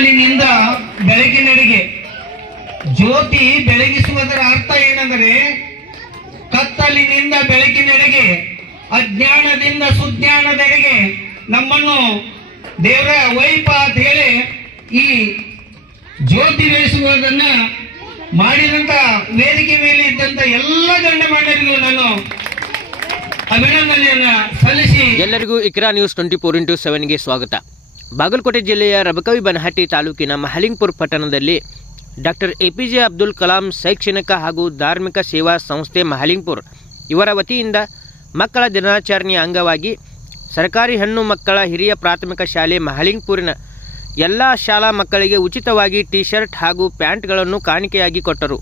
ಕತ್ತಲಿನಿಂದ ಬೆಳಗಿನಡೆಗೆ ಜ್ಯೋತಿ ಬೆಳಗಿಸುವುದರ ಅರ್ಥ ಏನಂದರೆ, ಕತ್ತಲಿನಿಂದ ಬೆಳಕಿನೆಡೆಗೆ ಅಜ್ಞಾನದಿಂದ ಸುಜ್ಞಾನದೆಡೆಗೆ ನಮ್ಮನ್ನು ದೇವರ ವೈಪ ಅಂತ ಹೇಳಿ ಈ ಜ್ಯೋತಿ ಬೆಳೆಸುವುದನ್ನ ಮಾಡಿದಂತ ವೇದಿಕೆ ಮೇಲೆ ಇದ್ದಂತ ಎಲ್ಲ ಗಣ್ಯಮಾನ್ಯರಿಗೂ ನಾನು ಅಭಿನಂದನೆಯನ್ನ ಸಲ್ಲಿಸಿ ಎಲ್ಲರಿಗೂ Iqra news twenty four into ಸೆವೆನ್ಗೆ ಸ್ವಾಗತ. ಬಾಗಲಕೋಟೆ ಜಿಲ್ಲೆಯ ರಬಕವಿ ಬನಹಟ್ಟಿ ತಾಲೂಕಿನ ಮಹಲಿಂಗ್ಪುರ್ ಪಟ್ಟಣದಲ್ಲಿ doctor A P J Abdul Kalam ಶೈಕ್ಷಣಿಕ ಹಾಗೂ ಧಾರ್ಮಿಕ ಸೇವಾ ಸಂಸ್ಥೆ ಮಹಲಿಂಗ್ಪುರ್ ಇವರ ವತಿಯಿಂದ ಮಕ್ಕಳ ದಿನಾಚರಣೆಯ ಅಂಗವಾಗಿ ಸರ್ಕಾರಿ ಹೆಣ್ಣು ಮಕ್ಕಳ ಹಿರಿಯ ಪ್ರಾಥಮಿಕ ಶಾಲೆ ಮಹಲಿಂಗ್ಪುರಿನ ಎಲ್ಲ ಶಾಲಾ ಮಕ್ಕಳಿಗೆ ಉಚಿತವಾಗಿ ಟಿ ಶರ್ಟ್ ಹಾಗೂ ಪ್ಯಾಂಟ್ಗಳನ್ನು ಕಾಣಿಕೆಯಾಗಿ ಕೊಟ್ಟರು.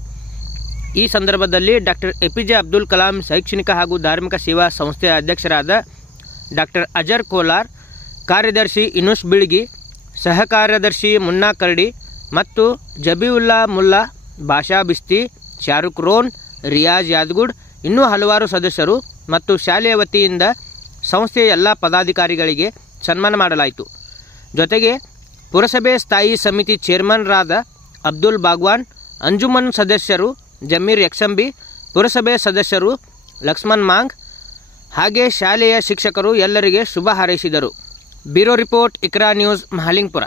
ಈ ಸಂದರ್ಭದಲ್ಲಿ doctor A P J Abdul Kalam ಶೈಕ್ಷಣಿಕ ಹಾಗೂ ಧಾರ್ಮಿಕ ಸೇವಾ ಸಂಸ್ಥೆಯ ಅಧ್ಯಕ್ಷರಾದ ಡಾಕ್ಟರ್ ಅಜರ್ ಕೋಲಾರ್ ಕಾರ್ಯದರ್ಶಿ ಇನುಷ್ ಬಿಳ್ಗಿ ಸಹ ಕಾರ್ಯದರ್ಶಿ ಮುನ್ನಾ ಕರ್ಡಿ ಮತ್ತು ಜಬೀವುಲ್ಲಾ ಮುಲ್ಲಾ ಭಾಷಾ ಬಿಸ್ತಿ, ಶಾರುಖ್ ರೋನ್, ರಿಯಾಜ್ ಯಾದಗುಡ್ ಇನ್ನೂ ಹಲವಾರು ಸದಸ್ಯರು ಮತ್ತು ಶಾಲೆಯ ವತಿಯಿಂದ ಸಂಸ್ಥೆಯ ಎಲ್ಲ ಪದಾಧಿಕಾರಿಗಳಿಗೆ ಸನ್ಮಾನ ಮಾಡಲಾಯಿತು. ಜೊತೆಗೆ ಪುರಸಭೆ ಸ್ಥಾಯಿ ಸಮಿತಿ ಚೇರ್ಮನ್ರಾದ ಅಬ್ದುಲ್ ಬಾಗ್ವಾನ್, ಅಂಜುಮನ್ ಸದಸ್ಯರು ಜಮೀರ್ ಯಕ್ಷಂಬಿ ಪುರಸಭೆ ಸದಸ್ಯರು ಲಕ್ಷ್ಮಣ್ ಮಾಂಗ್, ಹಾಗೆ ಶಾಲೆಯ ಶಿಕ್ಷಕರು ಎಲ್ಲರಿಗೆ ಶುಭ ಹಾರೈಸಿದರು. Bureau report Iqra news Mahalingpur